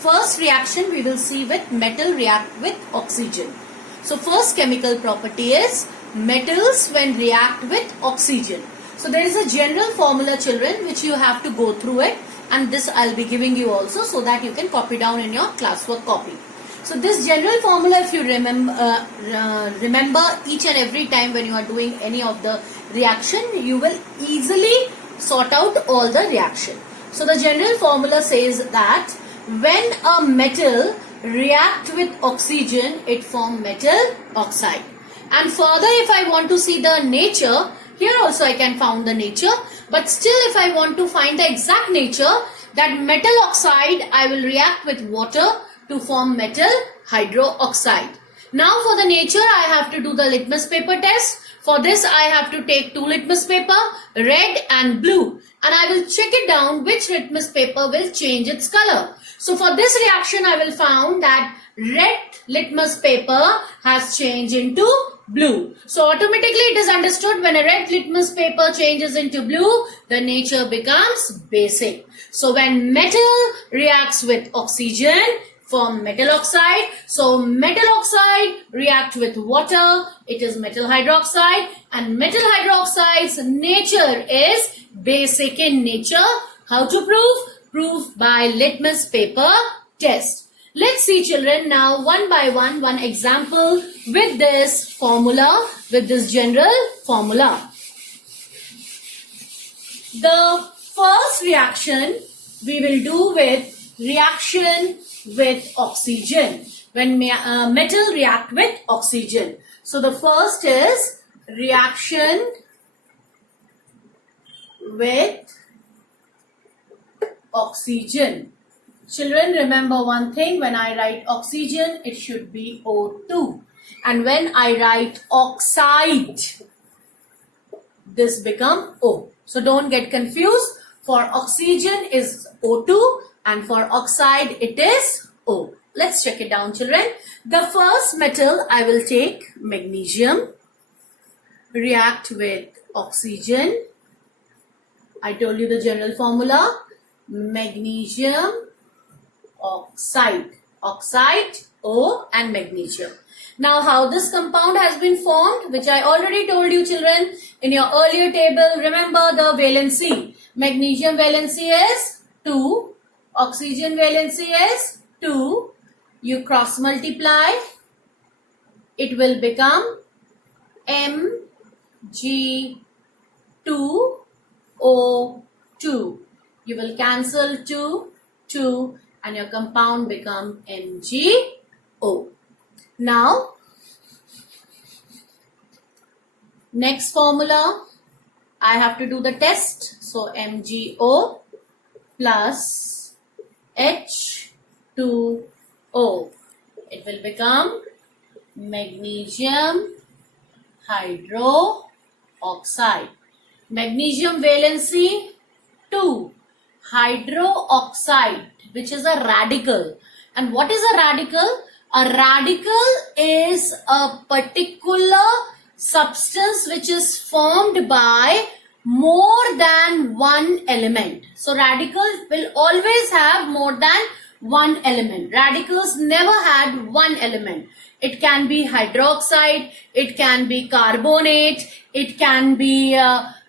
first reaction we will see with metal react with oxygen. So first chemical property is metals when react with oxygen. So there is a general formula, children, which you have to go through it, and this I'll be giving you also so that you can copy down in your classwork copy. So this general formula, if you remember each and every time when you are doing any of the reaction, you will easily sort out all the reaction. So the general formula says that when a metal react with oxygen, it form metal oxide. And further, if I want to see the nature, here also I can find the nature, but still if I want to find the exact nature, that metal oxide I will react with water to form metal hydroxide. Now for the nature, I have to do the litmus paper test. For this I have to take two litmus paper, red and blue, and I will check it down which litmus paper will change its color. So for this reaction I will found that red litmus paper has changed into blue. So automatically it is understood when a red litmus paper changes into blue, the nature becomes basic. So when metal reacts with oxygen, form metal oxide. So metal oxide react with water, it is metal hydroxide, and metal hydroxide's nature is basic in nature. How to prove? Prove by litmus paper test. Let's see, children, now one by one example with this formula, with this general formula. The first reaction we will do with reaction with oxygen, when metal react with oxygen. So the first is reaction with oxygen. Children, remember one thing, when I write oxygen, it should be O2. And when I write oxide, this become O. So don't get confused. For oxygen is O2 and for oxide it is O. Let's check it down, children. The first metal I will take, magnesium, react with oxygen. I told you the general formula, magnesium oxide, oxide, O and magnesium. Now how this compound has been formed, which I already told you, children, in your earlier table. Remember the valency. Magnesium valency is 2, oxygen valency is 2. You cross multiply, it will become Mg2O2. You will cancel 2, and your compound become MgO. Now, next formula, I have to do the test. So, MgO plus H2O. It will become magnesium hydroxide. Magnesium valency 2. Hydroxide, which is a radical. And what is a radical? A radical is a particular substance which is formed by more than one element. So radical will always have more than one element. Radicals never had one element. It can be hydroxide, it can be carbonate, it can be,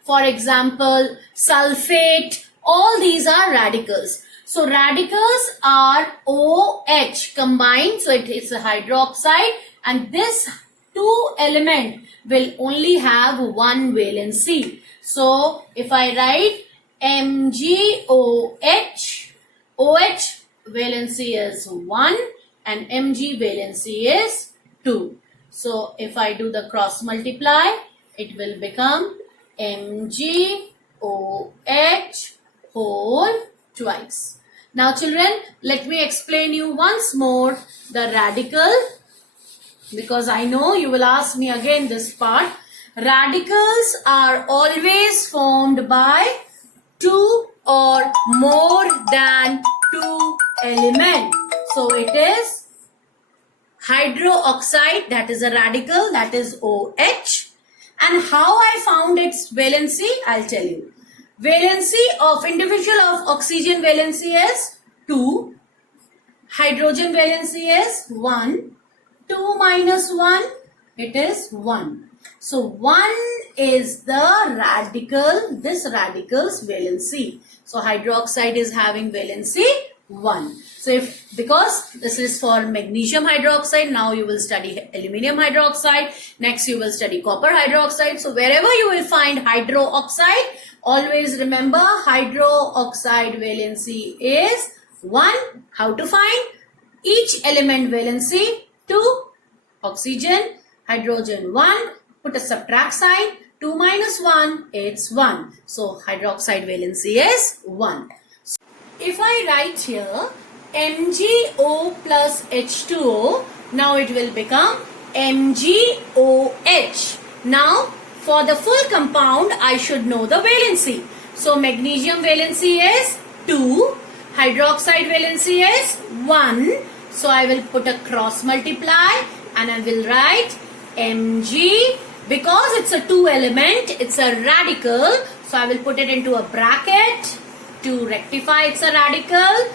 for example, sulfate. All these are radicals. So radicals are OH combined. So it is a hydroxide, and this two element will only have one valency. So if I write MgOH, OH valency is 1 and Mg valency is 2. So if I do the cross multiply, it will become MgOH whole twice. Now children, let me explain you once more the radical, because I know you will ask me again this part. Radicals are always formed by 2 or more than 2 elements. So it is hydroxide, that is a radical, that is OH. And how I found its valency, I'll tell you. Valency of individual of oxygen valency is 2. Hydrogen valency is 1. 2 minus 1, it is 1. So 1 is the radical, this radical's valency. So hydroxide is having valency 1. So because this is for magnesium hydroxide, now you will study aluminium hydroxide. Next you will study copper hydroxide. So wherever you will find hydroxide, always remember hydroxide valency is 1. How to find? Each element valency 2, oxygen, hydrogen 1, put a subtract sign, 2 minus 1, it's 1. So hydroxide valency is 1. If I write here MgO plus H2O, now it will become MgOH. Now for the full compound, I should know the valency. So magnesium valency is 2, hydroxide valency is 1. So I will put a cross multiply and I will write Mg. Because it's a 2 element, it's a radical. So I will put it into a bracket to rectify it's a radical.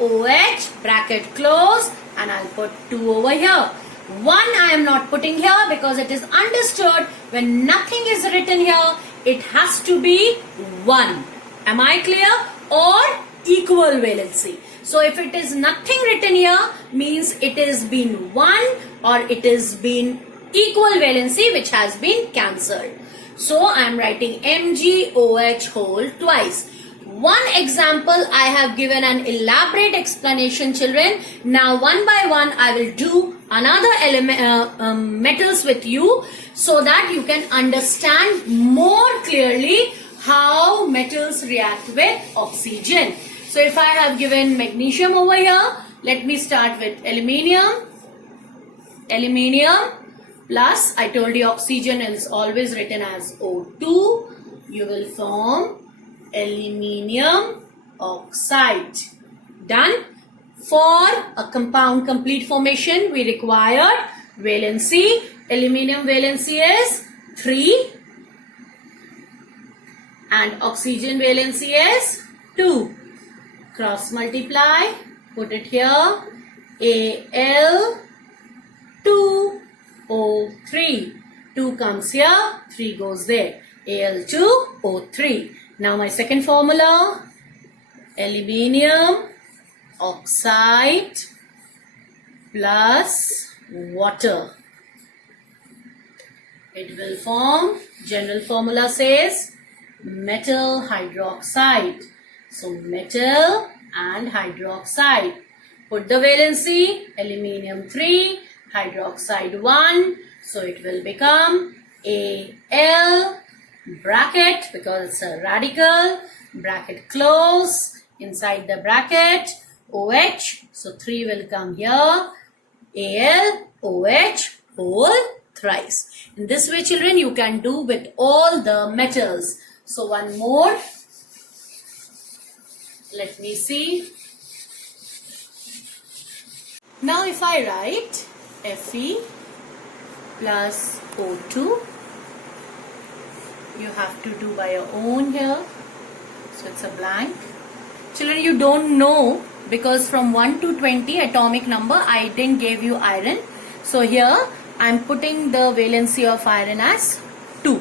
OH, bracket close, and I'll put 2 over here. 1 I am not putting here because it is understood when nothing is written here, it has to be 1. Am I clear? Or equal valency. So if it is nothing written here, means it is been 1 or it is been equal valency which has been cancelled. So I am writing MgOH whole twice. One example I have given an elaborate explanation, children. Now one by one I will do another metals with you so that you can understand more clearly how metals react with oxygen. So if I have given magnesium over here, let me start with aluminium. Aluminium plus, I told you oxygen is always written as O2. You will form aluminium oxide. Done. For a compound complete formation, we required valency. Aluminium valency is 3 and oxygen valency is 2. Cross multiply, put it here, Al2O3. 2 comes here, 3 goes there. Al2O3. Now my second formula, aluminium oxide plus water. It will form, general formula says, metal hydroxide. So metal and hydroxide. Put the valency, aluminium 3, hydroxide 1. So it will become Al, bracket because it's a radical, bracket close, inside the bracket OH. So 3 will come here, Al, OH, whole thrice. In this way, children, you can do with all the metals. So one more. Let me see. Now if I write Fe plus O2, you have to do by your own here. So it's a blank. Children, you don't know because from 1 to 20 atomic number, I didn't give you iron. So here I am putting the valency of iron as 2.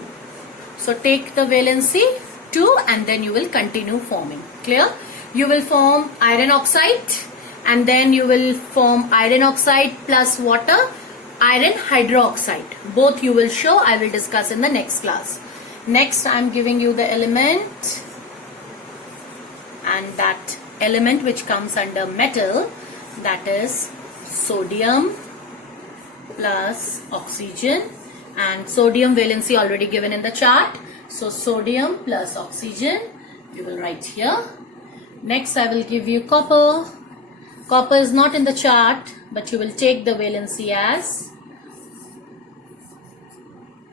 So take the valency 2 and then you will continue forming. Clear? You will form iron oxide and then you will form iron oxide plus water, iron hydroxide. Both you will show, I will discuss in the next class. Next I am giving you the element, and that element which comes under metal, that is sodium plus oxygen, and sodium valency already given in the chart. So sodium plus oxygen you will write here. Next I will give you copper. Copper is not in the chart, but you will take the valency as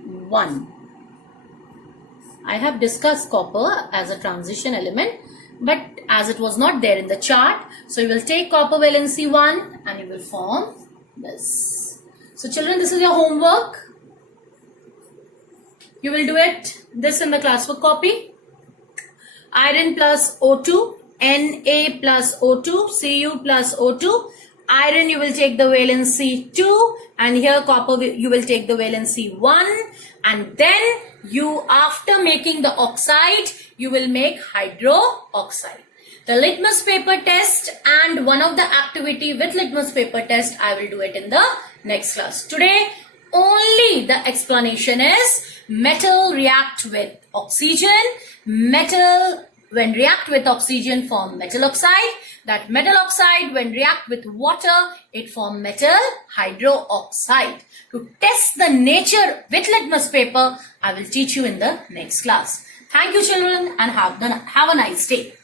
1. I have discussed copper as a transition element, but as it was not there in the chart, so you will take copper valency 1 and you will form this. So children, this is your homework. You will do it this in the classwork copy. Iron plus O2, Na plus O2, Cu plus O2, iron you will take the valency 2, and here copper you will take the valency 1, and then you, after making the oxide, you will make hydroxide. The litmus paper test and one of the activity with litmus paper test, I will do it in the next class. Today only the explanation is metal react with oxygen. Metal when react with oxygen form metal oxide. That metal oxide when react with water, it form metal hydroxide. To test the nature with litmus paper, I will teach you in the next class. Thank you children, and have a nice day.